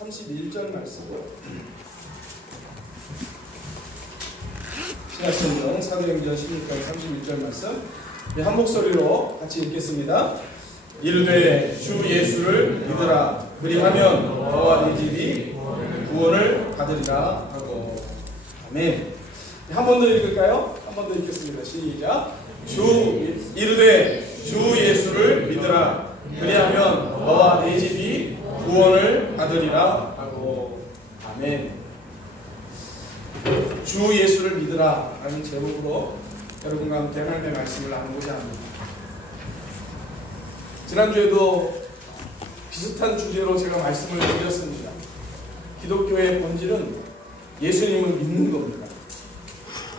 31절 말씀으로 신약성경 사도행전 16장 31절 말씀 한 목소리로 같이 읽겠습니다. 이르되 주 예수를 믿으라. 그리하면 너와 네 집이 구원을 받으리라 하고. 아멘. 한 번 더 읽을까요? 한 번 더 읽겠습니다. 시작. 이르되 주 예수를 믿으라. 그리하면 너와 네 집이 구원을 받으리라 하고. 아멘. 주 예수를 믿으라 라는 제목으로 여러분과 함께 하나님의 말씀을 나누고자 합니다. 지난주에도 비슷한 주제로 제가 말씀을 드렸습니다. 기독교의 본질은 예수님을 믿는 겁니다.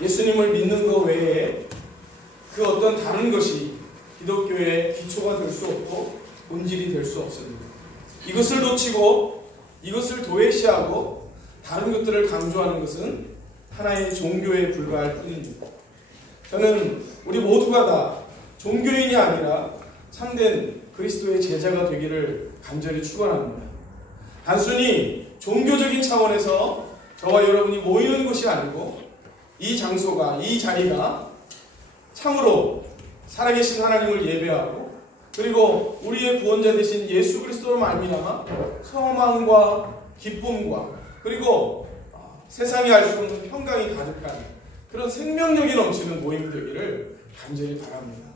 예수님을 믿는 것 외에 그 어떤 다른 것이 기독교의 기초가 될 수 없고 본질이 될 수 없습니다. 이것을 놓치고 이것을 도외시하고 다른 것들을 강조하는 것은 하나의 종교에 불과할 뿐입니다. 저는 우리 모두가 다 종교인이 아니라 참된 그리스도의 제자가 되기를 간절히 축원합니다. 단순히 종교적인 차원에서 저와 여러분이 모이는 것이 아니고 이 장소가, 이 자리가 참으로 살아계신 하나님을 예배하고 그리고 우리의 구원자 되신 예수 그리스도로 말미암아 소망과 기쁨과 그리고 세상이 알 수 없는 평강이 가득한 그런 생명력이 넘치는 모임 되기를 간절히 바랍니다.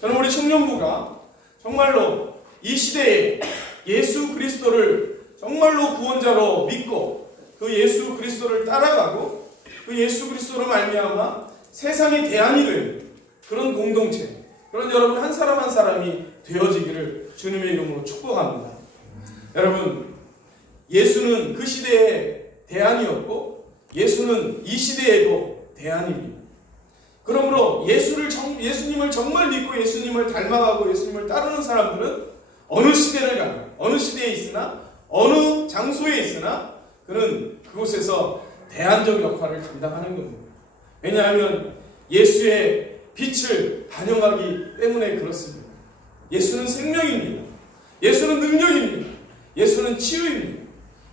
저는 우리 청년부가 정말로 이 시대에 예수 그리스도를 정말로 구원자로 믿고 그 예수 그리스도를 따라가고 그 예수 그리스도로 말미암아 세상의 대안이 되는 그런 공동체, 그런 여러분 한 사람 한 사람이 되어지기를 주님의 이름으로 축복합니다. 여러분, 예수는 그 시대의 대안이었고 예수는 이 시대에도 대안입니다. 그러므로 예수님을 정말 믿고 예수님을 닮아가고 예수님을 따르는 사람들은 어느 시대를 가나 어느 시대에 있으나 어느 장소에 있으나 그는 그곳에서 대안적 역할을 감당하는 겁니다. 왜냐하면 예수의 빛을 반영하기 때문에 그렇습니다. 예수는 생명입니다. 예수는 능력입니다. 예수는 치유입니다.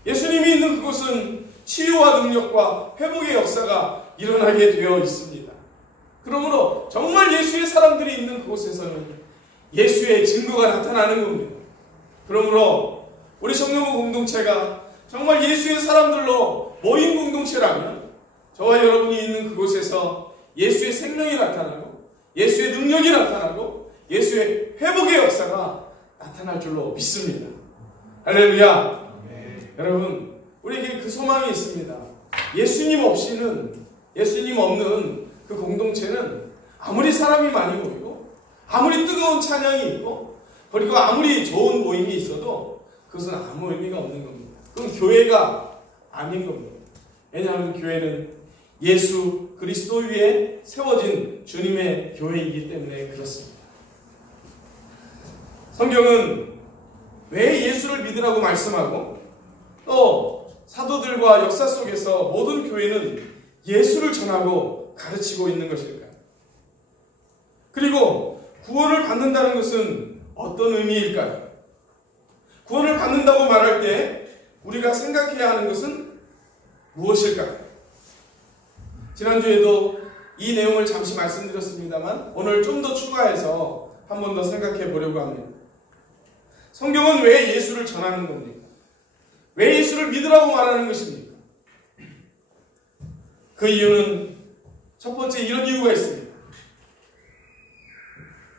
예수님이 있는 그곳은 치유와 능력과 회복의 역사가 일어나게 되어 있습니다. 그러므로 정말 예수의 사람들이 있는 그곳에서는 예수의 증거가 나타나는 겁니다. 그러므로 우리 청년부 공동체가 정말 예수의 사람들로 모인 공동체라면 저와 여러분이 있는 그곳에서 예수의 생명이 나타나고 예수의 능력이 나타나고 예수의 회복의 역사가 나타날 줄로 믿습니다. 할렐루야. 여러분, 우리에게 그 소망이 있습니다. 예수님 없는 그 공동체는 아무리 사람이 많이 모이고 아무리 뜨거운 찬양이 있고 그리고 아무리 좋은 모임이 있어도 그것은 아무 의미가 없는 겁니다. 그건 교회가 아닌 겁니다. 왜냐하면 교회는 예수 그리스도 위에 세워진 주님의 교회이기 때문에 그렇습니다. 성경은 왜 예수를 믿으라고 말씀하고 또 사도들과 역사 속에서 모든 교회는 예수를 전하고 가르치고 있는 것일까요? 그리고 구원을 받는다는 것은 어떤 의미일까요? 구원을 받는다고 말할 때 우리가 생각해야 하는 것은 무엇일까요? 지난주에도 이 내용을 잠시 말씀드렸습니다만 오늘 좀 더 추가해서 한 번 더 생각해 보려고 합니다. 성경은 왜 예수를 전하는 겁니까? 왜 예수를 믿으라고 말하는 것입니까? 그 이유는 첫 번째 이런 이유가 있습니다.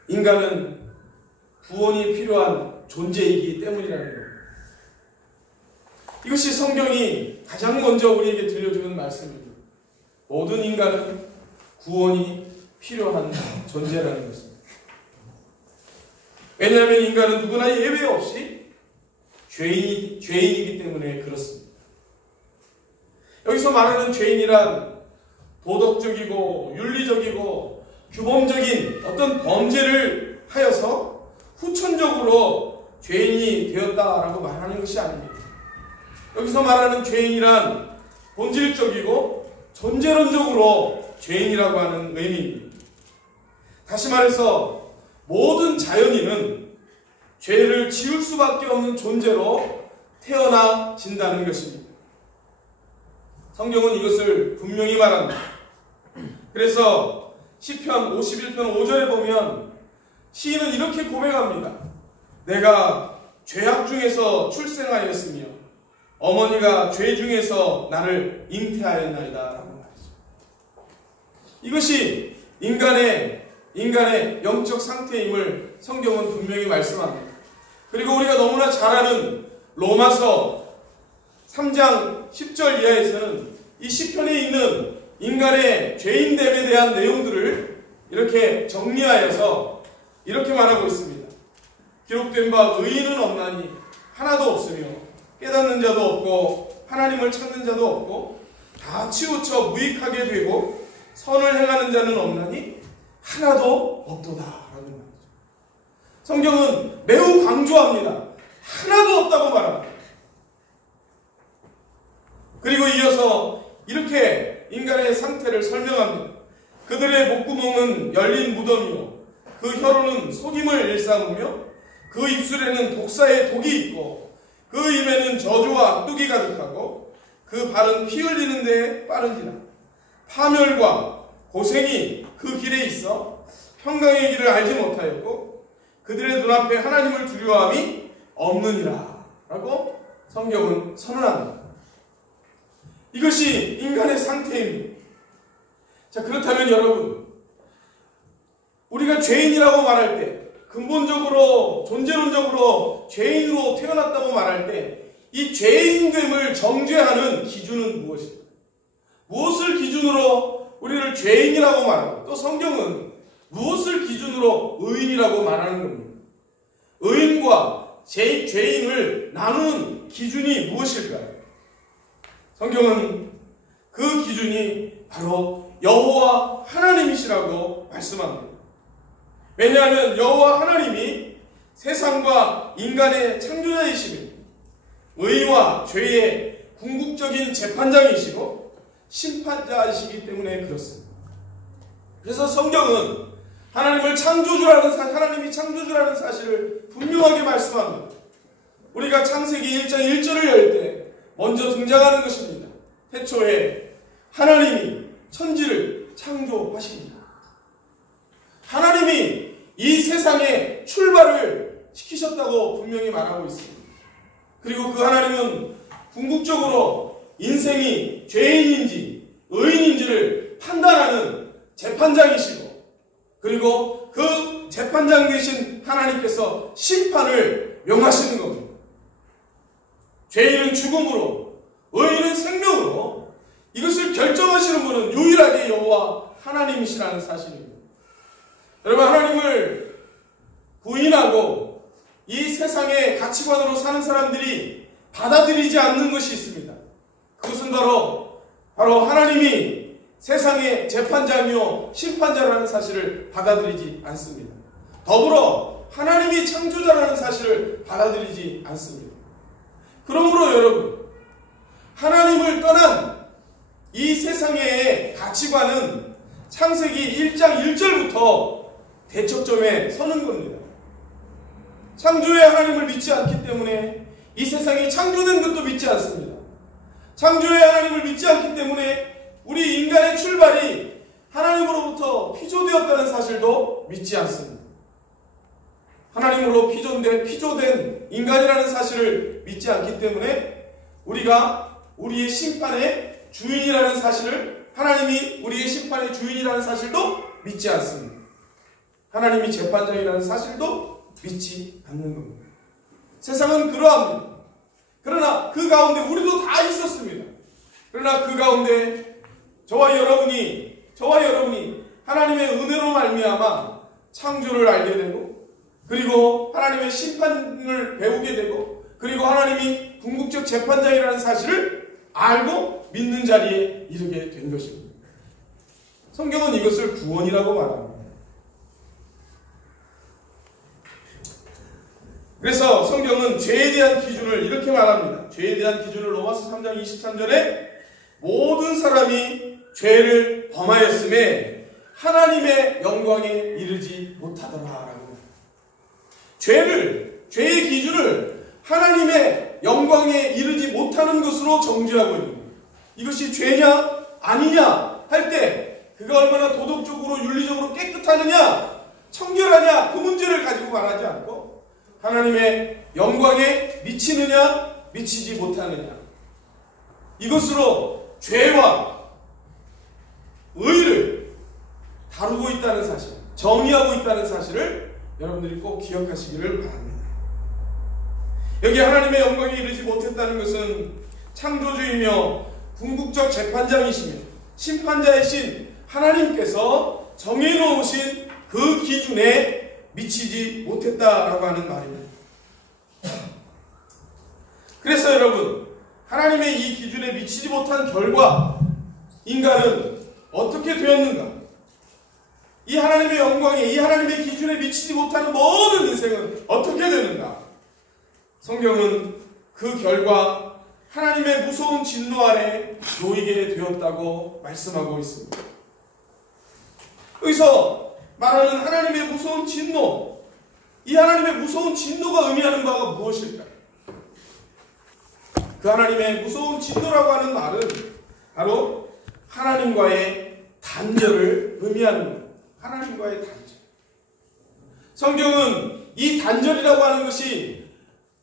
인간은 구원이 필요한 존재이기 때문이라는 겁니다. 이것이 성경이 가장 먼저 우리에게 들려주는 말씀입니다. 모든 인간은 구원이 필요한 존재라는 것입니다. 왜냐하면 인간은 누구나 예외 없이 죄인이기 때문에 그렇습니다. 여기서 말하는 죄인이란 도덕적이고 윤리적이고 규범적인 어떤 범죄를 하여서 후천적으로 죄인이 되었다라고 말하는 것이 아닙니다. 여기서 말하는 죄인이란 본질적이고 존재론적으로 죄인이라고 하는 의미입니다. 다시 말해서 모든 자연인은 죄를 지을 수밖에 없는 존재로 태어나 달라진다는 것입니다. 성경은 이것을 분명히 말합니다. 그래서 시편 51편 5절에 보면 시인은 이렇게 고백합니다. 내가 죄악 중에서 출생하였으며 어머니가 죄 중에서 나를 잉태하였나이다 라고 말했죠. 이것이 인간의 영적 상태임을 성경은 분명히 말씀합니다. 그리고 우리가 너무나 잘 아는 로마서 3장 10절 이하에서는 이 시편에 있는 인간의 죄인됨에 대한 내용들을 이렇게 정리하여서 이렇게 말하고 있습니다. 기록된 바 의인은 없나니 하나도 없으며 깨닫는 자도 없고 하나님을 찾는 자도 없고 다 치우쳐 무익하게 되고 선을 행하는 자는 없나니 하나도 없도다 라는 말이죠. 성경은 매우 강조합니다. 하나도 없다고 말합니다. 그리고 이어서 이렇게 인간의 상태를 설명합니다. 그들의 목구멍은 열린 무덤이요 그 혀로는 속임을 일삼으며 그 입술에는 독사의 독이 있고 그 입에는 저주와 악독이 가득하고 그 발은 피 흘리는 데에 빠른지라 파멸과 고생이 그 길에 있어 평강의 길을 알지 못하였고 그들의 눈앞에 하나님을 두려워함이 없느니라 라고 성경은 선언합니다. 이것이 인간의 상태입니다. 자, 그렇다면 여러분, 우리가 죄인이라고 말할 때, 근본적으로 존재론적으로 죄인으로 태어났다고 말할 때 이 죄인됨을 정죄하는 기준은 무엇일까? 무엇을 기준으로 우리를 죄인이라고 말하고 또 성경은 무엇을 기준으로 의인이라고 말하는 겁니까? 의인과 죄인을 나누는 기준이 무엇일까요? 성경은 그 기준이 바로 여호와 하나님이시라고 말씀합니다. 왜냐하면 여호와 하나님이 세상과 인간의 창조자이시며 의와 죄의 궁극적인 재판장이시고 심판자이시기 때문에 그렇습니다. 그래서 성경은 하나님이 창조주라는 사실을 분명하게 말씀합니다. 우리가 창세기 1장 1절을 열 때 먼저 등장하는 것입니다. 태초에 하나님이 천지를 창조하십니다. 하나님이 이 세상에 출발을 시키셨다고 분명히 말하고 있습니다. 그리고 그 하나님은 궁극적으로 인생이 죄인인지 의인인지를 판단하는 재판장이시고 그리고 그 재판장 되신 하나님께서 심판을 명하시는 겁니다. 죄인은 죽음으로 의인은 생명으로 이것을 결정하시는 분은 유일하게 여호와 하나님이시라는 사실입니다. 여러분, 하나님을 부인하고 이 세상의 가치관으로 사는 사람들이 받아들이지 않는 것이 있습니다. 그것은 바로 하나님이 세상의 재판자며 심판자라는 사실을 받아들이지 않습니다. 더불어 하나님이 창조자라는 사실을 받아들이지 않습니다. 그러므로 여러분, 하나님을 떠난 이 세상의 가치관은 창세기 1장 1절부터 대척점에 서는 겁니다. 창조의 하나님을 믿지 않기 때문에 이 세상이 창조된 것도 믿지 않습니다. 창조의 하나님을 믿지 않기 때문에 우리 인간의 출발이 하나님으로부터 피조되었다는 사실도 믿지 않습니다. 하나님으로 피조된 인간이라는 사실을 믿지 않기 때문에 우리가 우리의 심판의 주인이라는 사실을, 하나님이 우리의 심판의 주인이라는 사실도 믿지 않습니다. 하나님이 재판장이라는 사실도 믿지 않는 겁니다. 세상은 그러합니다. 그러나 그 가운데 우리도 다 있었습니다. 그러나 그 가운데 저와 여러분이 하나님의 은혜로 말미암아 창조를 알게 되고 그리고 하나님의 심판을 배우게 되고 그리고 하나님이 궁극적 재판장이라는 사실을 알고 믿는 자리에 이르게 된 것입니다. 성경은 이것을 구원이라고 말합니다. 그래서 성경은 죄에 대한 기준을 이렇게 말합니다. 죄에 대한 기준을 로마서 3장 23절에 모든 사람이 죄를 범하였음에 하나님의 영광에 이르지 못하더라 라고. 죄의 기준을 하나님의 영광에 이르지 못하는 것으로 정죄하고 있는 거예요. 이것이 죄냐 아니냐 할 때 그가 얼마나 도덕적으로 윤리적으로 깨끗하느냐 청결하냐 그 문제를 가지고 말하지 않고 하나님의 영광에 미치느냐 미치지 못하느냐 이것으로 죄와 의를 다루고 있다는 사실, 정의하고 있다는 사실을 여러분들이 꼭 기억하시기를 바랍니다. 여기 하나님의 영광에 이르지 못했다는 것은 창조주이며 궁극적 재판장이시며 심판자이신 하나님께서 정해놓으신 그 기준에 미치지 못했다라고 하는 말입니다. 그래서 여러분, 하나님의 이 기준에 미치지 못한 결과 인간은 어떻게 되었는가? 이 하나님의 영광에, 이 하나님의 기준에 미치지 못하는 모든 인생은 어떻게 되는가? 성경은 그 결과 하나님의 무서운 진노 아래 놓이게 되었다고 말씀하고 있습니다. 여기서 말하는 하나님의 무서운 진노, 이 하나님의 무서운 진노가 의미하는 바가 무엇일까요? 그 하나님의 무서운 진노라고 하는 말은 바로 하나님과의 단절을 의미하는 겁니다. 하나님과의 단절. 성경은 이 단절이라고 하는 것이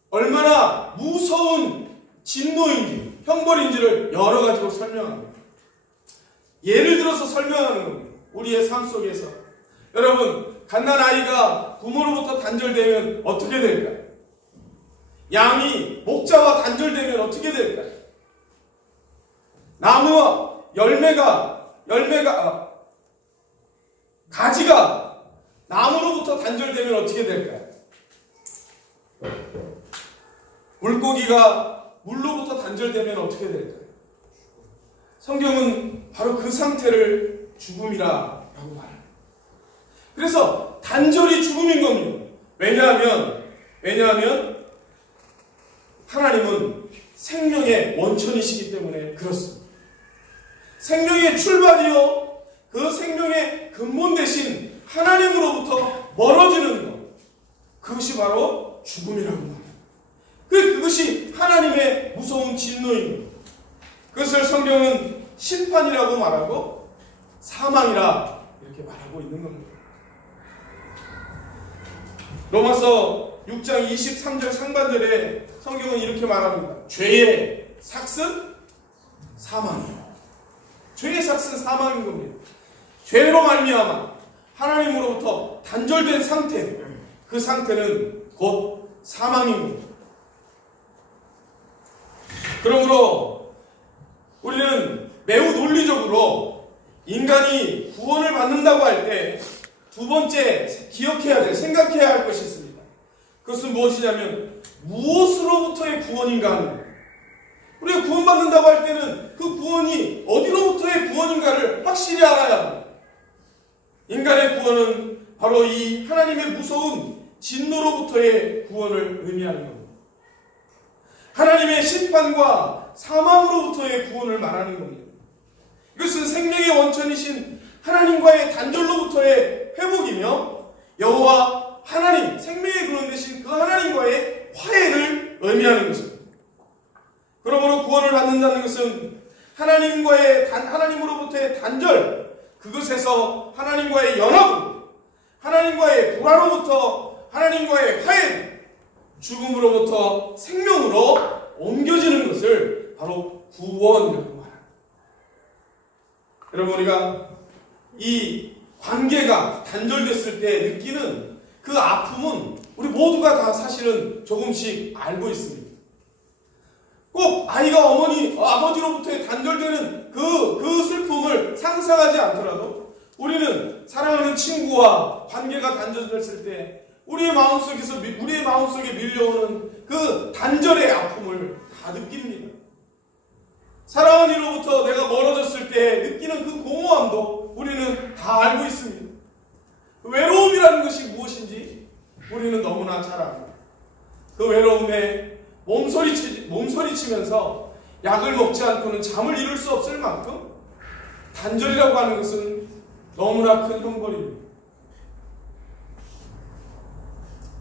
얼마나 무서운 진노인지, 형벌인지를 여러 가지로 설명합니다. 예를 들어서 설명하는 겁니다. 우리의 삶 속에서. 여러분, 갓난아이가 부모로부터 단절되면 어떻게 될까요? 양이 목자와 단절되면 어떻게 될까요? 나무와 가지가 나무로부터 단절되면 어떻게 될까요? 물고기가 물로부터 단절되면 어떻게 될까요? 성경은 바로 그 상태를 죽음이라고 말합니다. 그래서 단절이 죽음인 겁니다. 왜냐하면 하나님은 생명의 원천이시기 때문에 그렇습니다. 생명의 출발이요, 그 생명의 근본 대신 하나님으로부터 멀어지는 것, 그것이 바로 죽음이라고 합니다. 그것이 하나님의 무서운 진노입니다. 그것을 성경은 심판이라고 말하고 사망이라 이렇게 말하고 있는 겁니다. 로마서 6장 23절 상반절에 성경은 이렇게 말합니다. 죄의 삭은 사망이에요. 죄의 삭은 사망인 겁니다. 죄로 말미암아 하나님으로부터 단절된 상태, 그 상태는 곧 사망인 겁니다. 그러므로 우리는 매우 논리적으로 인간이 구원을 받는다고 할 때 두 번째 기억해야 될, 생각해야 할 것이 있습니다. 그것은 무엇이냐면 무엇으로부터의 구원인가 하는 거예요. 우리가 구원받는다고 할 때는 그 구원이 어디로부터의 구원인가를 확실히 알아야 합니다. 인간의 구원은 바로 이 하나님의 무서운 진노로부터의 구원을 의미하는 겁니다. 하나님의 심판과 사망으로부터의 구원을 말하는 겁니다. 이것은 생명의 원천이신 하나님과의 단절로부터의 회복이며 여호와 하나님, 생명의 근원 되신 그 하나님과의 화해를 의미하는 것입니다. 그러므로 구원을 받는다는 것은 하나님으로부터의 단절, 그것에서 하나님과의 연합, 하나님과의 불화로부터 하나님과의 화해, 죽음으로부터 생명으로 옮겨지는 것을 바로 구원이라고 말합니다. 여러분, 우리가 이 관계가 단절됐을 때 느끼는 그 아픔은 우리 모두가 다 사실은 조금씩 알고 있습니다. 꼭 아이가 아버지로부터의 단절되는 그 슬픔을 상상하지 않더라도 우리는 사랑하는 친구와 관계가 단절됐을 때 우리의 마음속에 밀려오는 그 단절의 아픔을 다 느낍니다. 사랑하는 이로부터 내가 멀어졌을 때 느끼는 그 공허함도 우리는 다 알고 있습니다. 외로움이라는 것이 무엇인지 우리는 너무나 잘 압니다. 그 외로움에 몸서리치면서 약을 먹지 않고는 잠을 이룰 수 없을 만큼 단절이라고 하는 것은 너무나 큰 형벌입니다.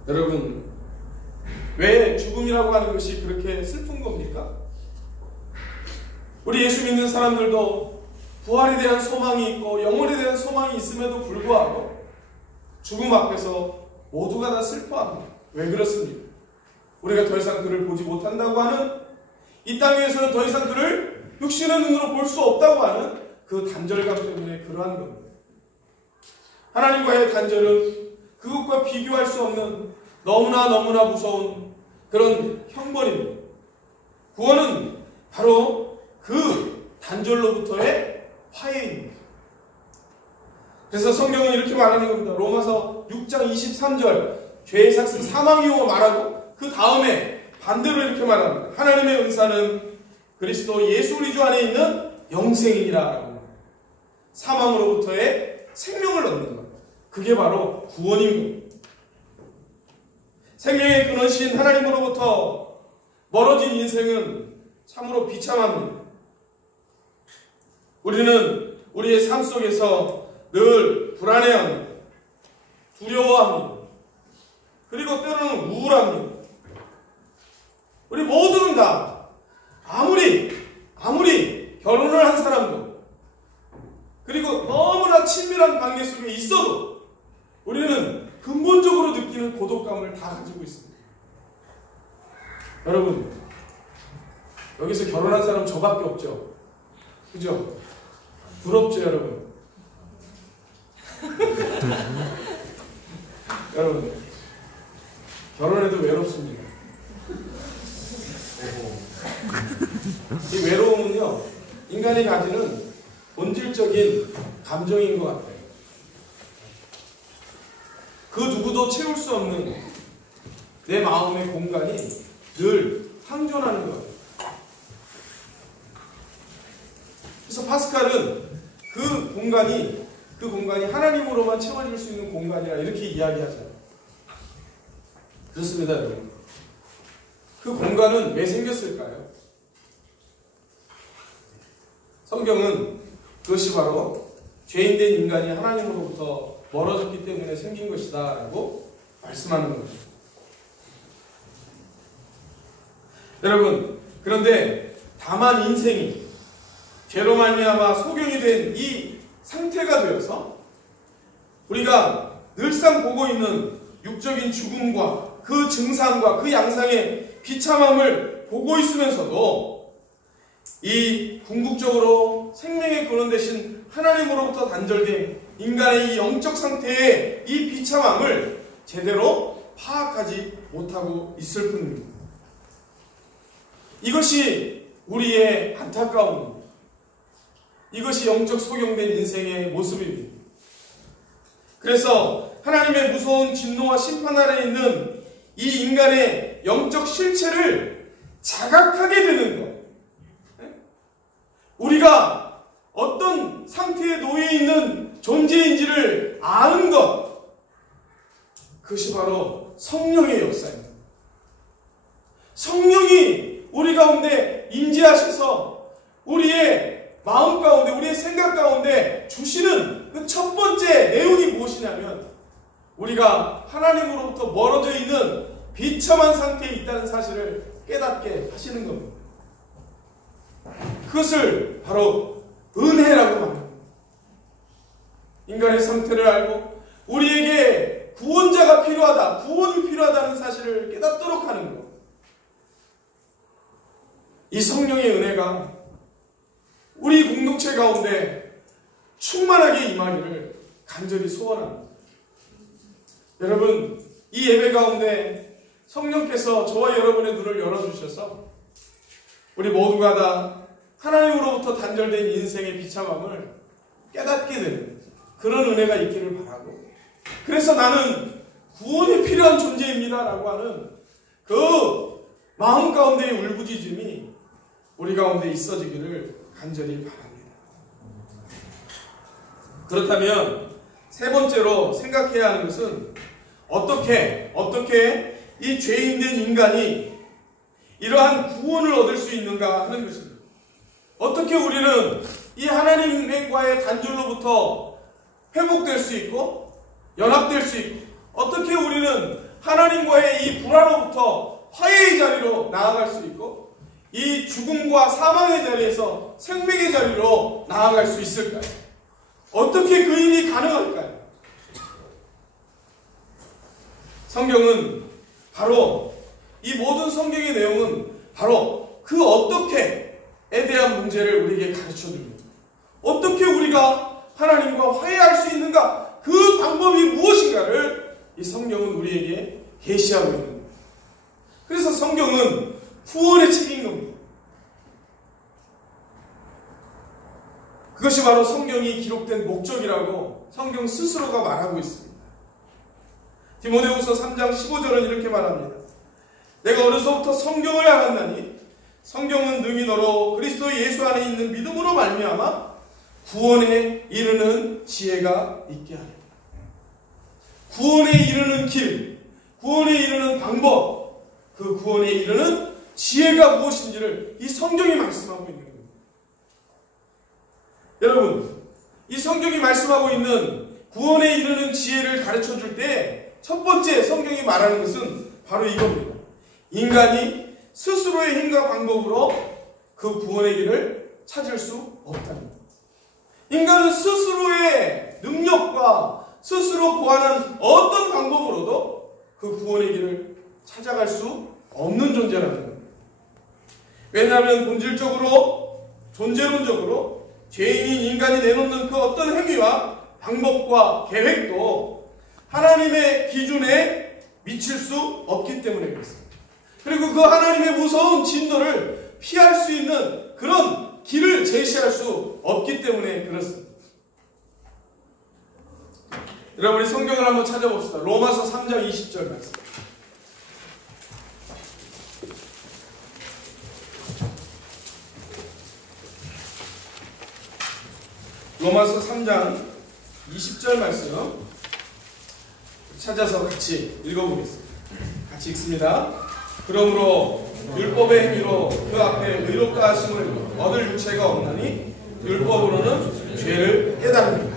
여러분, 왜 죽음이라고 하는 것이 그렇게 슬픈 겁니까? 우리 예수 믿는 사람들도 부활에 대한 소망이 있고 영혼에 대한 소망이 있음에도 불구하고 죽음 앞에서 모두가 다 슬퍼합니다. 왜 그렇습니까? 우리가 더 이상 그를 보지 못한다고 하는, 이 땅 위에서는 더 이상 그를 육신의 눈으로 볼 수 없다고 하는 그 단절감 때문에 그러한 겁니다. 하나님과의 단절은 그것과 비교할 수 없는 너무나 무서운 그런 형벌입니다. 구원은 바로 그 단절로부터의 화해입니다. 그래서 성경은 이렇게 말하는 겁니다. 로마서 6장 23절, 죄의 삭은 사망이요 말하고 그 다음에 반대로 이렇게 말합니다. 하나님의 은사는 그리스도 예수 우리 주 안에 있는 영생이니라. 사망으로부터의 생명을 얻는 것, 그게 바로 구원인 겁니다. 생명의 근원이신 하나님으로부터 멀어진 인생은 참으로 비참합니다. 우리는 우리의 삶 속에서 늘 불안해합니다. 두려워합니다. 그리고 때로는 우울합니다. 우리 모두는 다 아무리 결혼을 한 사람도, 그리고 너무나 친밀한 관계 속에 있어도 우리는 근본적으로 느끼는 고독감을 다 가지고 있습니다. 여러분, 여기서 결혼한 사람 저밖에 없죠? 그죠? 부럽죠, 여러분? 여러분, 결혼해도 외롭습니다. 이 외로움은요, 인간이 가지는 본질적인 감정인 것 같아요. 그 누구도 채울 수 없는 내 마음의 공간이 늘 상존하는 것 같아요. 그래서 파스칼은 그 공간이 하나님으로만 채워질 수 있는 공간이라 이렇게 이야기하잖아요. 그렇습니다, 여러분. 그 공간은 왜 생겼을까요? 성경은 그것이 바로 죄인된 인간이 하나님으로부터 멀어졌기 때문에 생긴 것이다 라고 말씀하는 겁니다. 여러분, 그런데 다만 인생이 죄로 말미암아 소경이 된 이 상태가 되어서 우리가 늘상 보고 있는 육적인 죽음과 그 증상과 그 양상의 비참함을 보고 있으면서도 이 궁극적으로 생명의 근원 되신 하나님으로부터 단절된 인간의 이 영적 상태의 이 비참함을 제대로 파악하지 못하고 있을 뿐입니다. 이것이 우리의 안타까움입니다. 이것이 영적 소경된 인생의 모습입니다. 그래서 하나님의 무서운 진노와 심판 아래 있는 이 인간의 영적 실체를 자각하게 되는 것, 우리가 어떤 상태에 놓여 있는 존재인지를 아는 것, 그것이 바로 성령의 역사입니다. 성령이 우리 가운데 임재하셔서 우리의 마음 가운데, 우리의 생각 가운데 주시는 그 첫 번째 내용이 무엇이냐면, 우리가 하나님으로부터 멀어져 있는 비참한 상태에 있다는 사실을 깨닫게 하시는 겁니다. 그것을 바로 은혜라고 말합니다. 인간의 상태를 알고 우리에게 구원자가 필요하다, 구원이 필요하다는 사실을 깨닫도록 하는 것. 이 성령의 은혜가 우리 공동체 가운데 충만하게 임하기를 간절히 소원합니다. 여러분, 이 예배 가운데 성령께서 저와 여러분의 눈을 열어주셔서 우리 모두가 다 하나님으로부터 단절된 인생의 비참함을 깨닫게 되는 그런 은혜가 있기를 바라고, 그래서 나는 구원이 필요한 존재입니다 라고 하는 그 마음 가운데의 울부짖음이 우리 가운데 있어지기를 간절히 바랍니다. 그렇다면 세 번째로 생각해야 하는 것은 어떻게 이 죄인된 인간이 이러한 구원을 얻을 수 있는가 하는 것입니다. 어떻게 우리는 이 하나님과의 단절로부터 회복될 수 있고 연합될 수 있고, 어떻게 우리는 하나님과의 이 불화로부터 화해의 자리로 나아갈 수 있고 이 죽음과 사망의 자리에서 생명의 자리로 나아갈 수 있을까요? 어떻게 그 일이 가능할까요? 성경은 바로 이 모든 성경의 내용은 바로 그 어떻게에 대한 문제를 우리에게 가르쳐 줍니다. 어떻게 우리가 하나님과 화해할 수 있는가? 그 방법이 무엇인가를 이 성경은 우리에게 계시하고 있는 겁니다. 그래서 성경은 구원의 책인 겁니다. 그것이 바로 성경이 기록된 목적이라고 성경 스스로가 말하고 있습니다. 디모데후서 3장 15절은 이렇게 말합니다. 내가 어려서부터 성경을 알았나니 성경은 능히 너로 그리스도 예수 안에 있는 믿음으로 말미암아 구원에 이르는 지혜가 있게 하리라. 구원에 이르는 길, 구원에 이르는 방법, 그 구원에 이르는 지혜가 무엇인지를 이 성경이 말씀하고 있는 겁니다. 여러분, 이 성경이 말씀하고 있는 구원에 이르는 지혜를 가르쳐 줄 때 첫 번째 성경이 말하는 것은 바로 이겁니다. 인간이 스스로의 힘과 방법으로 그 구원의 길을 찾을 수 없답니다. 인간은 스스로의 능력과 스스로 구하는 어떤 방법으로도 그 구원의 길을 찾아갈 수 없는 존재라는 겁니다. 왜냐하면 본질적으로, 존재론적으로 죄인인 인간이 내놓는 그 어떤 행위와 방법과 계획도 하나님의 기준에 미칠 수 없기 때문에 그렇습니다. 그리고 그 하나님의 무서운 진노를 피할 수 있는 그런 길을 제시할 수 없기 때문에 그렇습니다. 여러분, 우리 성경을 한번 찾아봅시다. 로마서 3장 20절 말씀. 로마서 3장 20절 말씀 찾아서 같이 읽어보겠습니다. 같이 읽습니다. 그러므로 율법의 행위로 그 앞에 의롭다 하심을 얻을 유체가 없나니 율법으로는 죄를 깨닫느니라.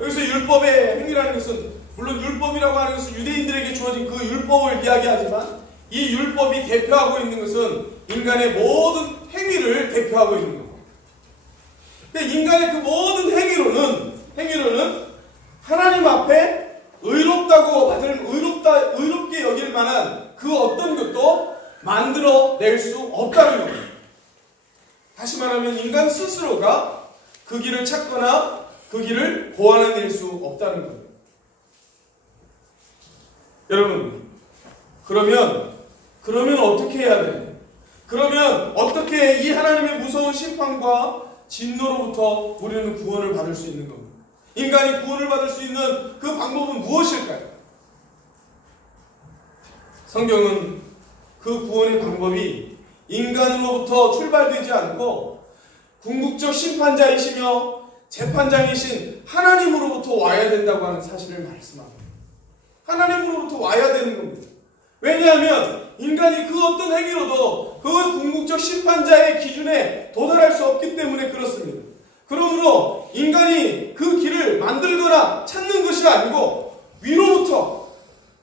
여기서 율법의 행위라는 것은 물론 율법이라고 하는 것은 유대인들에게 주어진 그 율법을 이야기하지만 이 율법이 대표하고 있는 것은 인간의 모든 행위를 대표하고 있는 겁니다. 근데 인간의 그 모든 행위로는 하나님 앞에 의롭게 여길 만한 그 어떤 것도 만들어낼 수 없다는 겁니다. 다시 말하면 인간 스스로가 그 길을 찾거나 그 길을 고안해낼 수 없다는 겁니다. 여러분, 그러면 어떻게 해야 되냐? 그러면 어떻게 이 하나님의 무서운 심판과 진노로부터 우리는 구원을 받을 수 있는 겁니다. 인간이 구원을 받을 수 있는 그 방법은 무엇일까요? 성경은 그 구원의 방법이 인간으로부터 출발되지 않고 궁극적 심판자이시며 재판장이신 하나님으로부터 와야 된다고 하는 사실을 말씀합니다. 하나님으로부터 와야 되는 겁니다. 왜냐하면 인간이 그 어떤 행위로도 그 궁극적 심판자의 기준에 도달할 수 없기 때문에 그렇습니다. 그러므로 인간이 그 길을 만들거나 찾는 것이 아니고 위로부터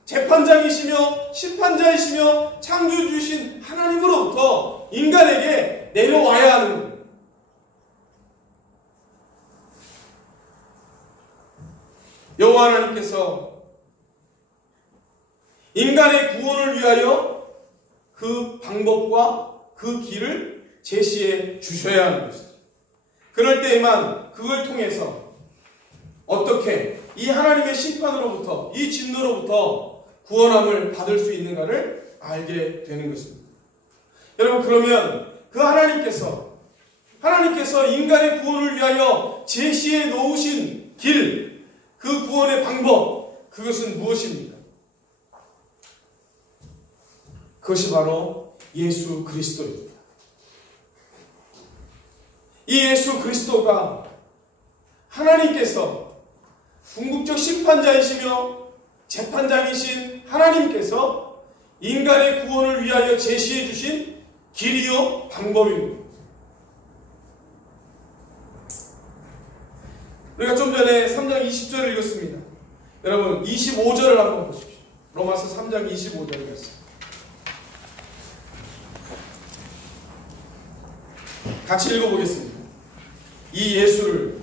재판장이시며 심판자이시며 창조주신 하나님으로부터 인간에게 내려와야 하는 겁니다. 여호와 하나님께서 인간의 구원을 위하여 그 방법과 그 길을 제시해 주셔야 하는 것이죠. 그럴 때에만 그걸 통해서 어떻게 이 하나님의 심판으로부터, 이 진노로부터 구원함을 받을 수 있는가를 알게 되는 것입니다. 여러분, 그러면 그 하나님께서 인간의 구원을 위하여 제시해 놓으신 길, 그 구원의 방법, 그것은 무엇입니까? 그것이 바로 예수 그리스도입니다. 이 예수 그리스도가 하나님께서 궁극적 심판자이시며 재판장이신 하나님께서 인간의 구원을 위하여 제시해 주신 길이요 방법입니다. 우리가 좀 전에 3장 20절을 읽었습니다. 여러분 25절을 한번 보십시오. 로마서 3장 25절을 읽었습니다. 같이 읽어보겠습니다. 이 예수를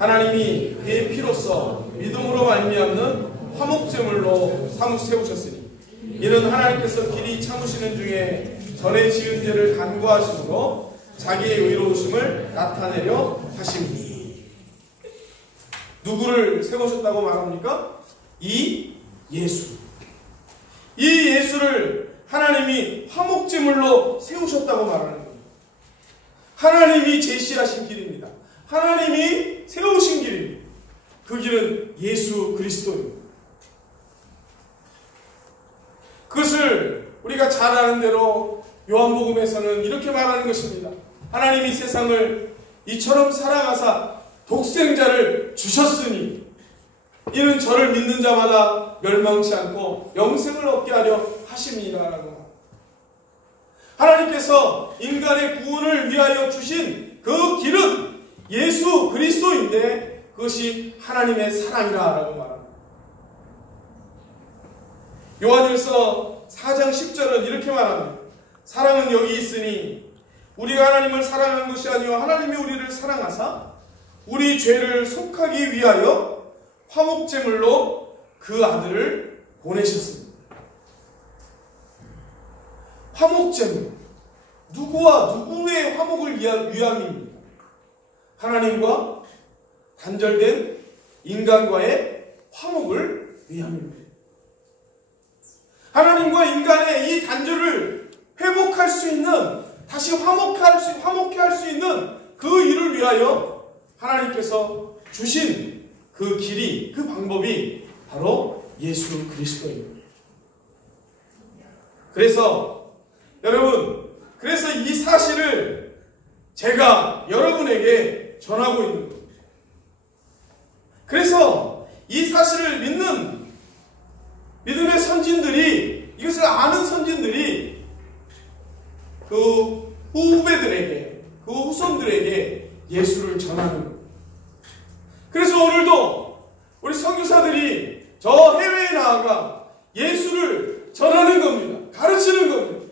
하나님이 그의 피로써 믿음으로 말미암는 화목제물로 삼아 세우셨으니 이는 하나님께서 길이 참으시는 중에 전에 지은 죄를 간구하심으로 자기의 의로우심을 나타내려 하심이니. 누구를 세우셨다고 말합니까? 이 예수. 이 예수를 하나님이 화목제물로 세우셨다고 말하는 겁니다. 하나님이 제시하신 길입니다. 하나님이 세우신 길입니다. 그 길은 예수 그리스도입니다. 그것을 우리가 잘 아는 대로 요한복음에서는 이렇게 말하는 것입니다. 하나님이 세상을 이처럼 사랑하사 독생자를 주셨으니 이는 저를 믿는 자마다 멸망치 않고 영생을 얻게 하려 하심이라라고. 하나님께서 인간의 구원을 위하여 주신 그 길은 예수 그리스도인데 그것이 하나님의 사랑이라라고 말합니다. 요한일서 4장 10절은 이렇게 말합니다. 사랑은 여기 있으니 우리가 하나님을 사랑한 것이 아니요 하나님이 우리를 사랑하사 우리 죄를 속하기 위하여 화목제물로 그 아들을 보내셨습니다. 화목제물. 누구와 누구의 화목을 위함입니까? 하나님과 단절된 인간과의 화목을 위함입니다. 하나님과 인간의 이 단절을 회복할 수 있는, 다시 화목케 할 수 있는 그 일을 위하여 하나님께서 주신 그 길이, 그 방법이 바로 예수 그리스도입니다. 그래서 여러분, 이 사실을 제가 여러분에게 전하고 있는 겁니다. 그래서 이 사실을 믿는 믿음의 선진들이, 이것을 아는 선진들이 그 후배들에게, 그 후손들에게 예수를 전하는 겁니다. 그래서 오늘도 우리 선교사들이 저 해외에 나아가 예수를 전하는 겁니다. 가르치는 겁니다.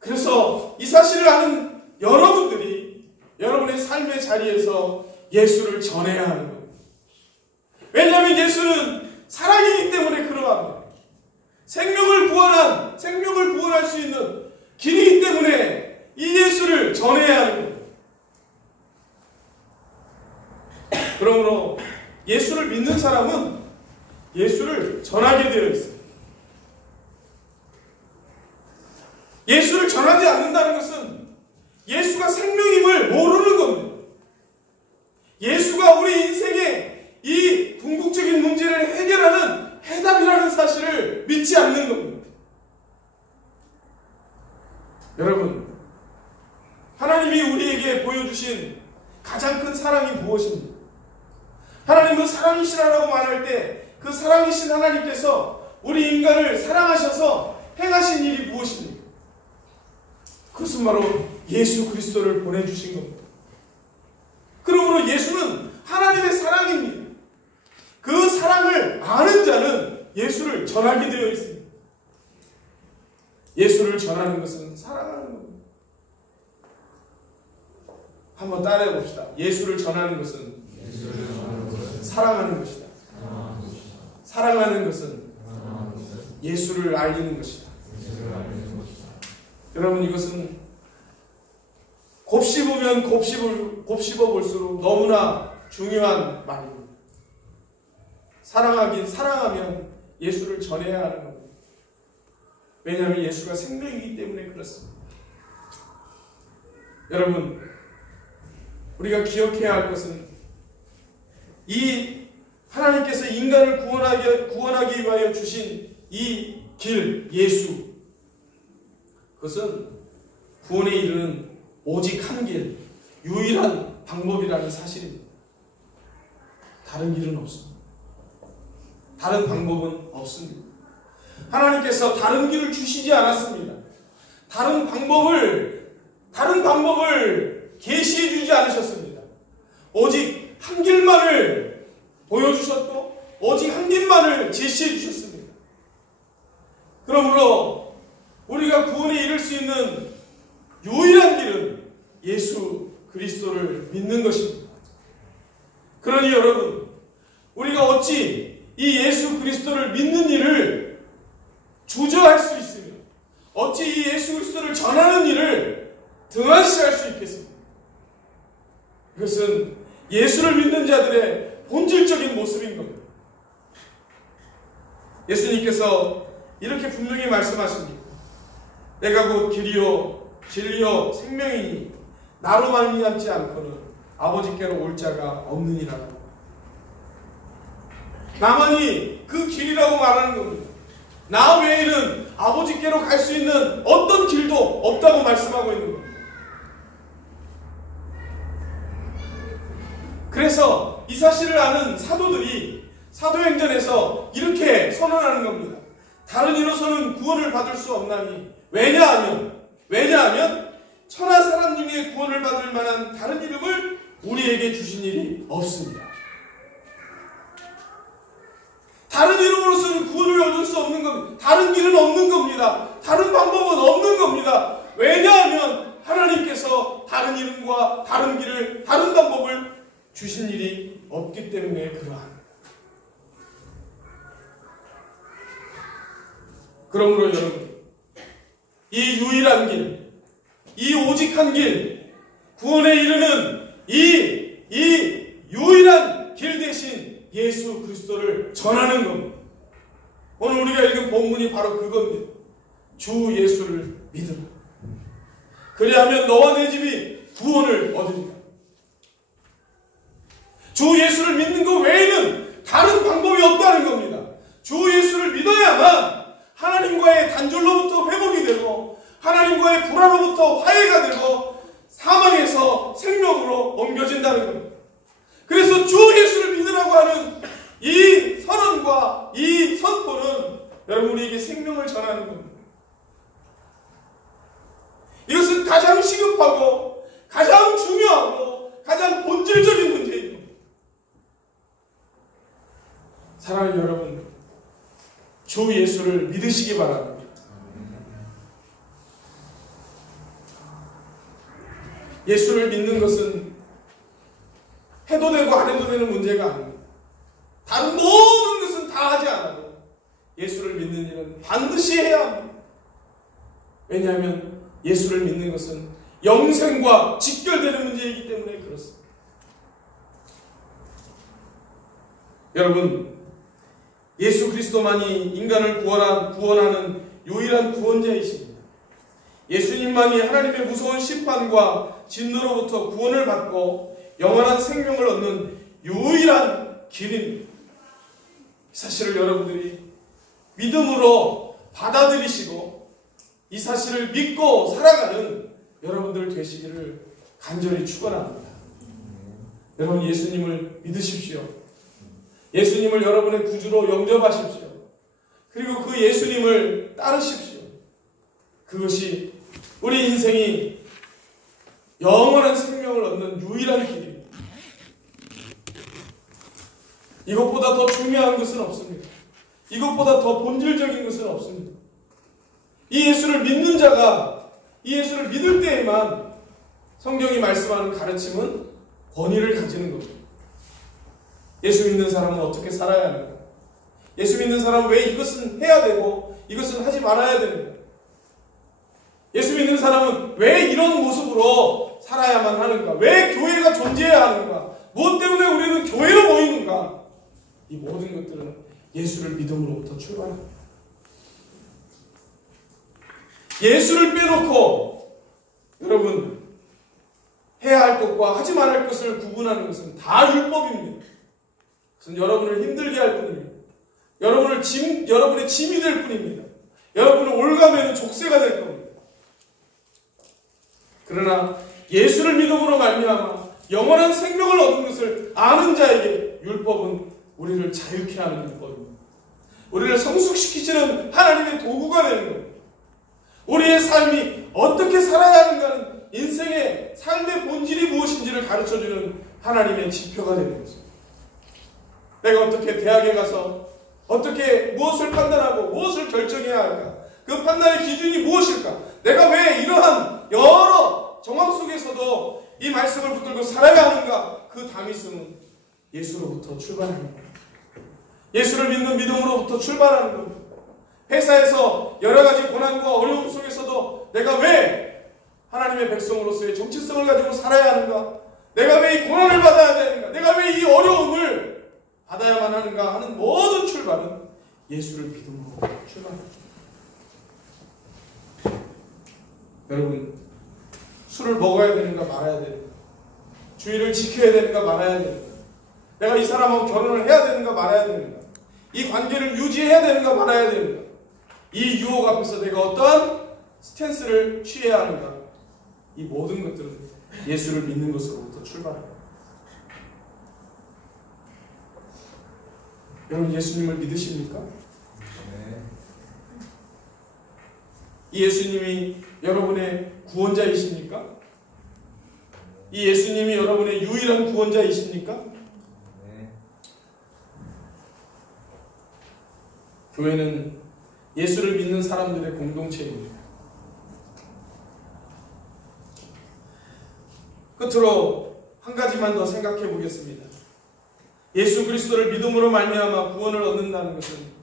그래서 이 사실을 아는 여러분들이 여러분의 삶의 자리에서 예수를 전해야 하는 겁니다. 왜냐하면 예수는 사랑이기 때문에 그러합니다. 생명을 구원할 수 있는 길이기 때문에 이 예수를 전해야 하는 겁니다. 그러므로 예수를 믿는 사람은 예수를 전하게 되어 있습니다. 예수를 전하지 않는다는 것은 예수가 생명임을 모르는 겁니다. 예수가 우리 인생의 이 궁극적인 문제를 해결하는 해답이라는 사실을 믿지 않는 겁니다. 여러분, 하나님이 우리에게 보여주신 가장 큰 사랑이 무엇입니까? 하나님은 사랑이시라고 말할 때 그 사랑이신 하나님께서 우리 인간을 사랑하셔서 행하신 일이 무엇입니까? 그것은 바로 예수 그리스도를 보내주신 겁니다. 그러므로 예수는 하나님의 사랑입니다. 그 사랑을 아는 자는 예수를 전하게 되어 있습니다. 예수를 전하는 것은 사랑하는 겁니다. 한번 따라해 봅시다. 예수를 전하는 것은 사랑하는 것이다. 사랑하는 것은 예수를 알리는 것이다. 여러분, 이것은 곱씹으면 곱씹어 볼수록 너무나 중요한 말입니다. 사랑하면 예수를 전해야 하는 겁니다. 왜냐하면 예수가 생명이기 때문에 그렇습니다. 여러분, 우리가 기억해야 할 것은 이 하나님께서 인간을 구원하기 위하여 주신 이 길, 예수, 그것은 구원에 이르는 오직 한 길, 유일한 방법이라는 사실입니다. 다른 길은 없습니다. 다른 방법은 없습니다. 하나님께서 다른 길을 주시지 않았습니다. 다른 방법을 계시해 주지 않으셨습니다. 오직 한 길만을 보여주셨고 오직 한 길만을 제시해 주셨습니다. 그러므로 우리가 구원에 이를 수 있는 유일한 길은 예수 그리스도를 믿는 것입니다. 그러니 여러분, 우리가 어찌 이 예수 그리스도를 믿는 일을 주저할 수 있으며 어찌 이 예수 그리스도를 전하는 일을 등한시할 수 있겠습니까? 이것은 예수를 믿는 자들의 본질적인 모습인 겁니다. 예수님께서 이렇게 분명히 말씀하십니다. 내가 곧 길이요 진리요 생명이니 나로 말미암지 않고는 아버지께로 올 자가 없느니라. 나만이 그 길이라고 말하는 겁니다. 나 외에는 아버지께로 갈 수 있는 어떤 길도 없다고 말씀하고 있는 겁니다. 그래서 이 사실을 아는 사도들이 사도행전에서 이렇게 선언하는 겁니다. 다른 이로서는 구원을 받을 수 없나니 왜냐하면 천하 사람 중에 구원을 받을 만한 다른 이름을 우리에게 주신 일이 없습니다. 다른 이름으로서는 구원을 얻을 수 없는 겁니다. 다른 길은 없는 겁니다. 다른 방법은 없는 겁니다. 왜냐하면 하나님께서 다른 이름과 다른 길을, 다른 방법을 주신 일이 없기 때문에 그러합니다. 그러므로 여러분, 이 유일한 길, 이 오직한 길, 구원에 이르는 이 유일한 길 대신 예수 그리스도를 전하는 겁니다. 오늘 우리가 읽은 본문이 바로 그겁니다. 주 예수를 믿으라. 그리하면 너와 내 집이 구원을 얻으리라. 주 예수를 믿는 것 외에는 다른 방법이 없다는 겁니다. 주 예수를 믿어야만 하나님과의 단절로부터 회복이 되고 하나님과의 불화로부터 화해가 되고 사망에서 생명으로 옮겨진다는 겁니다. 그래서 주 예수를 믿으라고 하는 이 선언과 이 선포는 여러분 우리에게 생명을 전하는 겁니다. 이것은 가장 시급하고 가장 중요하고 가장 본질적인 문제인 겁니다. 사랑하는 여러분, 주 예수를 믿으시기 바랍니다. 예수를 믿는 것은 해도 되고 안 해도 되는 문제가 아닙니다. 다른 모든 것은 다 하지 않아도 예수를 믿는 일은 반드시 해야 합니다. 왜냐하면 예수를 믿는 것은 영생과 직결되는 문제이기 때문에 그렇습니다. 여러분, 예수 그리스도만이 인간을 구원하는 유일한 구원자이십니다. 예수님만이 하나님의 무서운 심판과 진노로부터 구원을 받고 영원한 생명을 얻는 유일한 길입니다. 이 사실을 여러분들이 믿음으로 받아들이시고 이 사실을 믿고 살아가는 여러분들 되시기를 간절히 축원합니다. 여러분, 예수님을 믿으십시오. 예수님을 여러분의 구주로 영접하십시오. 그리고 그 예수님을 따르십시오. 그것이 우리 인생이 영원한 생명을 얻는 유일한 길입니다. 이것보다 더 중요한 것은 없습니다. 이것보다 더 본질적인 것은 없습니다. 이 예수를 믿는 자가 이 예수를 믿을 때에만 성경이 말씀하는 가르침은 권위를 가지는 겁니다. 예수 믿는 사람은 어떻게 살아야 하는가? 예수 믿는 사람은 왜 이것은 해야 되고 이것은 하지 말아야 되는가? 예수 믿는 사람은 왜 이런 모습으로 살아야만 하는가? 왜 교회가 존재해야 하는가? 무엇 때문에 우리는 교회로 모이는가? 이 모든 것들은 예수를 믿음으로부터 출발합니다. 예수를 빼놓고 여러분 해야 할 것과 하지 말할 것을 구분하는 것은 다 율법입니다. 그것은 여러분을 힘들게 할 뿐입니다. 여러분의 짐이 될 뿐입니다. 여러분을 올가매는 족쇄가 될 겁니다. 그러나 예수를 믿음으로 말미암아 영원한 생명을 얻은 것을 아는 자에게 율법은 우리를 자유케 하는 율법입니다. 우리를 성숙시키시는 하나님의 도구가 되는 겁니다. 우리의 삶이 어떻게 살아야 하는가는 인생의 삶의 본질이 무엇인지를 가르쳐주는 하나님의 지표가 되는 것입니다. 내가 어떻게 대학에 가서 어떻게 무엇을 판단하고 무엇을 결정해야 할까? 그 판단의 기준이 무엇일까? 내가 왜 이러한 여러 정황 속에서도 앞에서도 이 말씀을 붙들고 살아야 하는가? 그 다윗은 예수로부터 출발하는 겁니다. 예수를 믿는 믿음으로부터 출발하는 겁니다. 회사에서 여러 가지 고난과 어려움 속에서도 내가 왜 하나님의 백성으로서의 정체성을 가지고 살아야 하는가? 내가 왜 이 고난을 받아야 되는가? 내가 왜 이 어려움을 받아야만 하는가 하는 모든 출발은 예수를 믿음으로 출발합니다. 여러분, 술을 먹어야 되는가 말아야 되는가? 주의를 지켜야 되는가 말아야 되는가? 내가 이 사람하고 결혼을 해야 되는가 말아야 되는가? 이 관계를 유지해야 되는가 말아야 되는가? 이 유혹 앞에서 내가 어떠한 스탠스를 취해야 하는가? 이 모든 것들은 예수를 믿는 것으로부터 출발합니다. 여러분, 예수님을 믿으십니까? 네. 이 예수님이 여러분의 구원자이십니까? 이 예수님이 여러분의 유일한 구원자이십니까? 네. 교회는 예수를 믿는 사람들의 공동체입니다. 끝으로 한 가지만 더 생각해 보겠습니다. 예수 그리스도를 믿음으로 말미암아 구원을 얻는다는 것은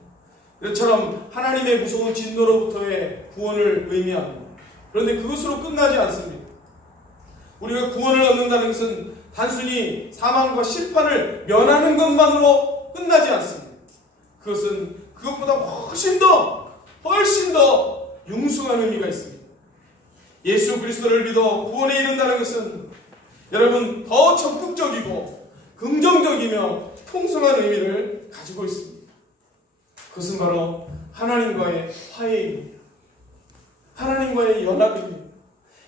이처럼 하나님의 무서운 진노로부터의 구원을 의미합니다. 그런데 그것으로 끝나지 않습니다. 우리가 구원을 얻는다는 것은 단순히 사망과 심판을 면하는 것만으로 끝나지 않습니다. 그것은 그것보다 훨씬 더 융숭한 의미가 있습니다. 예수 그리스도를 믿어 구원에 이른다는 것은 여러분 더 적극적이고 긍정적이며 풍성한 의미를 가지고 있습니다. 그것은 바로 하나님과의 화해입니다. 하나님과의 연합입니다.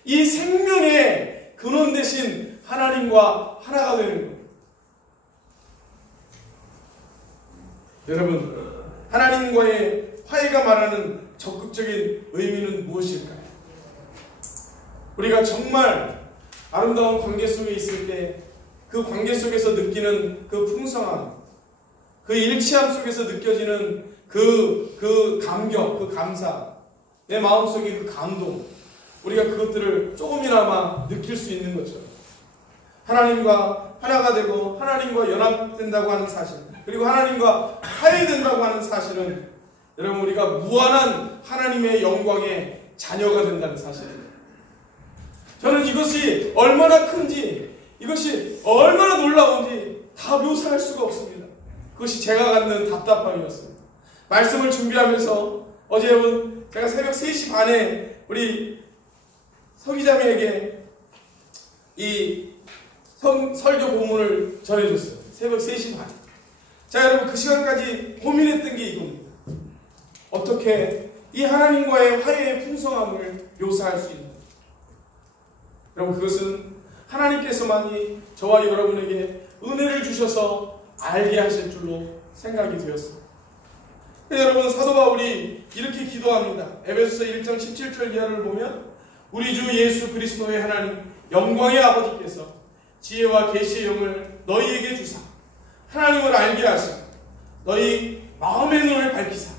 이 생명의 근원 대신 하나님과 하나가 되는 겁니다. 여러분, 하나님과의 화해가 말하는 적극적인 의미는 무엇일까요? 우리가 정말 아름다운 관계 속에 있을 때 그 관계 속에서 느끼는 그 풍성함, 그 일치함 속에서 느껴지는 그 감격, 그 감사, 내 마음속의 그 감동, 우리가 그것들을 조금이나마 느낄 수 있는 것처럼 하나님과 하나가 되고 하나님과 연합된다고 하는 사실, 그리고 하나님과 화해된다고 하는 사실은 여러분 우리가 무한한 하나님의 영광의 자녀가 된다는 사실입니다. 저는 이것이 얼마나 큰지, 이것이 얼마나 놀라운지 다 묘사할 수가 없습니다. 그것이 제가 갖는 답답함이었습니다. 말씀을 준비하면서 어제 여러분 제가 새벽 3시 반에 우리 서기자매에게 이 설교 본문을 전해줬어요. 새벽 3시 반. 자, 여러분 그 시간까지 고민했던 게 이겁니다. 어떻게 이 하나님과의 화해의 풍성함을 묘사할 수 있는가? 여러분 그것은 하나님께서만이 저와 여러분에게 은혜를 주셔서 알게 하실 줄로 생각이 되었습니다. 여러분 사도 바울이 이렇게 기도합니다. 에베소서 1장 17절 이하를 보면 우리 주 예수 그리스도의 하나님 영광의 아버지께서 지혜와 계시의 영을 너희에게 주사 하나님을 알게 하시고 너희 마음의 눈을 밝히사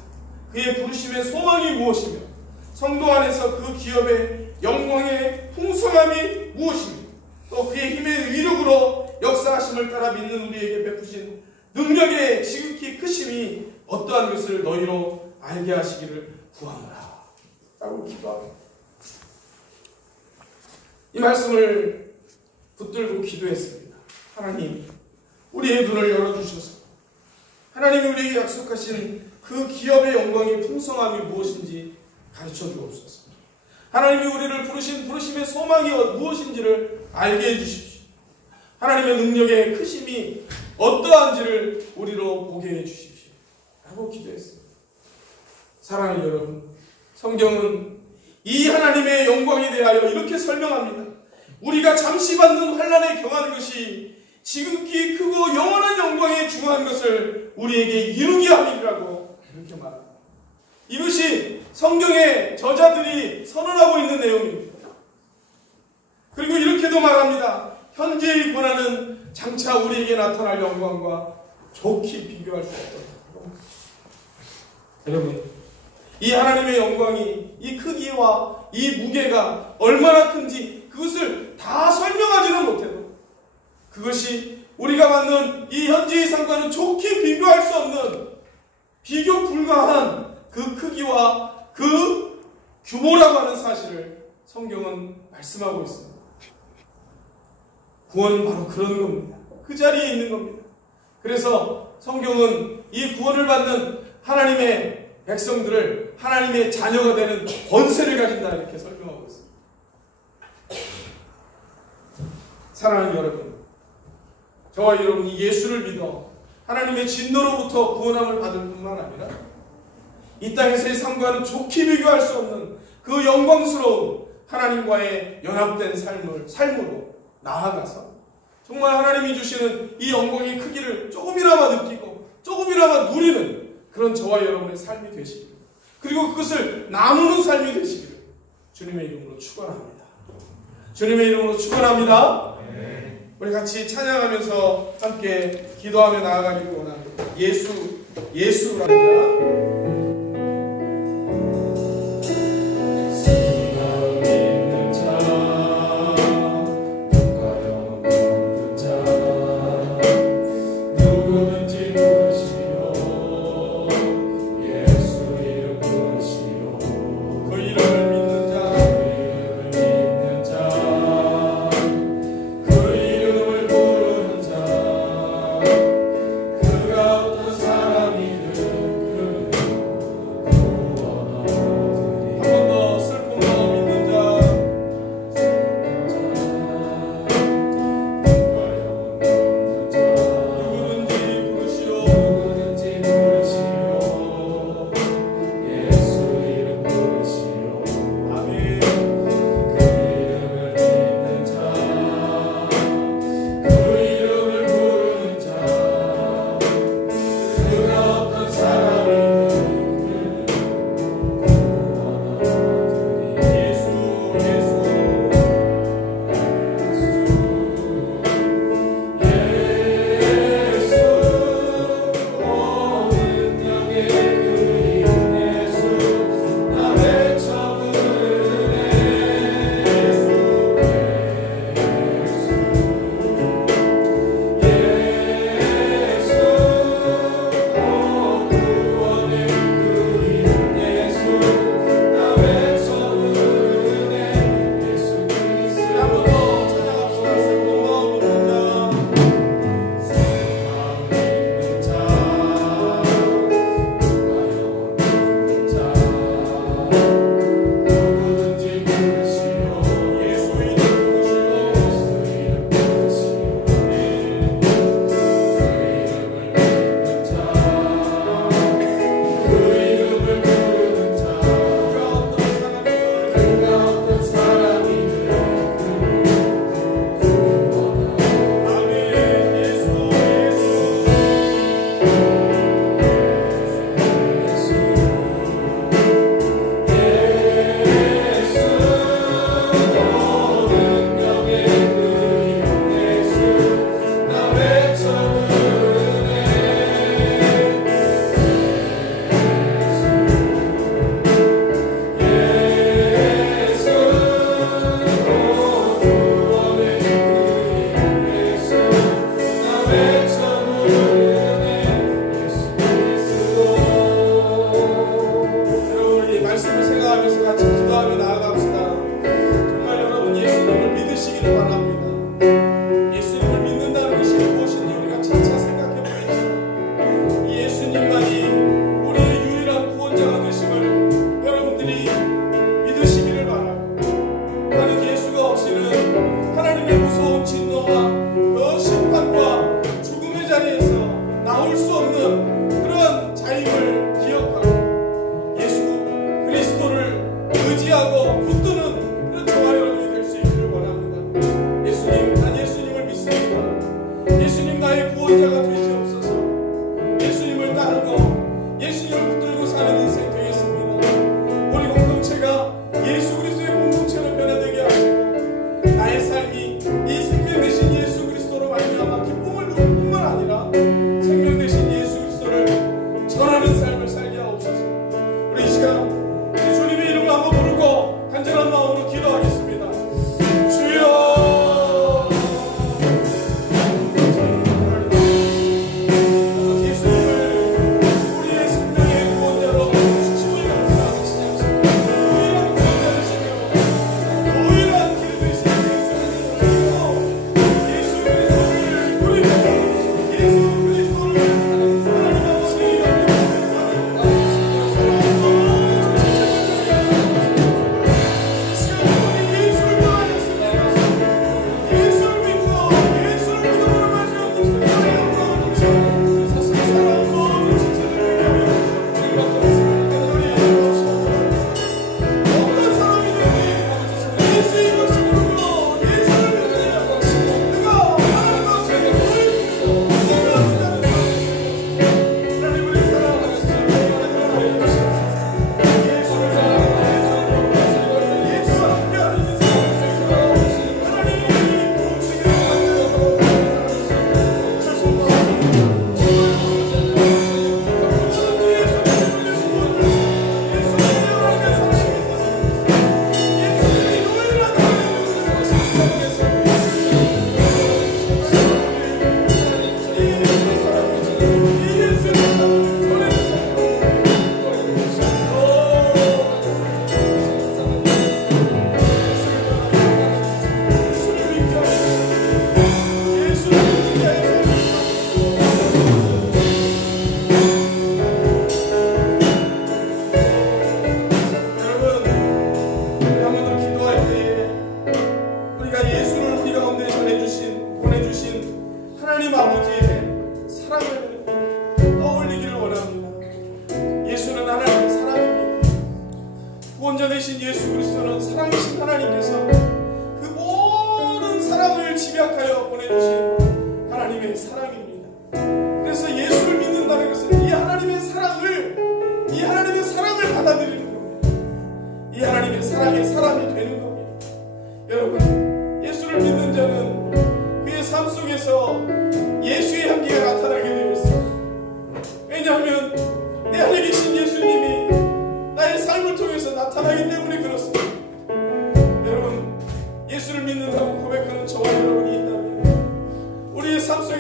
그의 부르심의 소망이 무엇이며 성도 안에서 그 기업의 영광의 풍성함이 무엇이며 또 그의 힘의 위력으로 역사하심을 따라 믿는 우리에게 베푸신 능력의 지극히 크심이 어떠한 것을 너희로 알게 하시기를 구하노라 라고 기도합니다. 이 말씀을 붙들고 기도했습니다. 하나님, 우리의 눈을 열어주셔서 하나님이 우리에게 약속하신 그 기업의 영광의 풍성함이 무엇인지 가르쳐 주옵소서. 하나님이 우리를 부르신 부르심의 소망이 무엇인지를 알게 해주십시오. 하나님의 능력의 크심이 어떠한지를 우리로 보게 해주십시오 라고 기도했습니다. 사랑하는 여러분, 성경은 이 하나님의 영광에 대하여 이렇게 설명합니다. 우리가 잠시 받는 환난에 경하는 것이 지극히 크고 영원한 영광에 중한 것을 우리에게 이루게 함이라고 이렇게 말합니다. 이것이 성경의 저자들이 선언하고 있는 내용입니다. 그리고 이렇게도 말합니다. 현재의 고난은 장차 우리에게 나타날 영광과 좋게 비교할 수 없다. 여러분, 이 하나님의 영광이 이 크기와 이 무게가 얼마나 큰지 그것을 다 설명하지는 못해도 그것이 우리가 받는 이 현재의 삶과는 좋게 비교할 수 없는 비교 불가한 그 크기와 그 규모라고 하는 사실을 성경은 말씀하고 있습니다. 구원은 바로 그런 겁니다. 그 자리에 있는 겁니다. 그래서 성경은 이 구원을 받는 하나님의 백성들을 하나님의 자녀가 되는 권세를 가진다 이렇게 설명하고 있습니다. 사랑하는 여러분, 저와 여러분이 예수를 믿어 하나님의 진노로부터 구원함을 받을 뿐만 아니라 이 땅에서의 삶과는 좋게 비교할 수 없는 그 영광스러운 하나님과의 연합된 삶으로 나아가서 정말 하나님이 주시는 이 영광의 크기를 조금이나마 느끼고 조금이나마 누리는 그런 저와 여러분의 삶이 되시기를, 그리고 그것을 나누는 삶이 되시기를 주님의 이름으로 축원합니다. 주님의 이름으로 축원합니다. 우리 같이 찬양하면서 함께 기도하며 나아가기를 원합니다. 예수라는 의지하고 붙드는 그런 저와 여러분이 될 수 있기를 원합니다.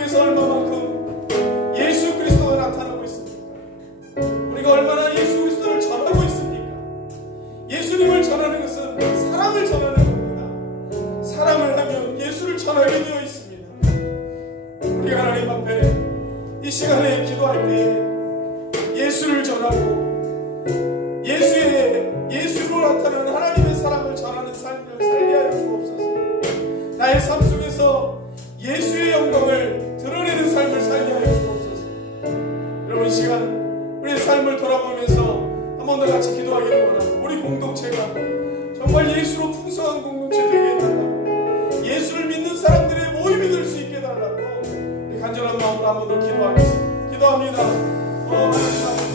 속에서 얼마만큼 예수 그리스도가 나타나고 있습니까? 우리가 얼마나 예수 그리스도를 전하고 있습니까? 예수님을 전하는 것은 사랑을 전하는 겁니다. 사랑을 하면 예수를 전하게 되어 있습니다. 우리가 하나님 앞에 이 시간에 기도할 때 예수를 전하고 예수로 나타나는 하나님의 사랑을 전하는 삶을 살게 하여 주옵소서. 나의 삶 속에서 예수의 영광을 드러내는 삶을 살게 하여 주옵소서. 여러분, 이 시간 우리의 삶을 돌아보면서 한 번 더 같이 기도하기를 원합니다. 우리 공동체가 정말 예수로 풍성한 공동체 되게 해달라고, 예수를 믿는 사람들의 모임이 될 수 있게 해달라고 간절한 마음으로 한 번 더 기도하겠습니다. 기도합니다. 하나님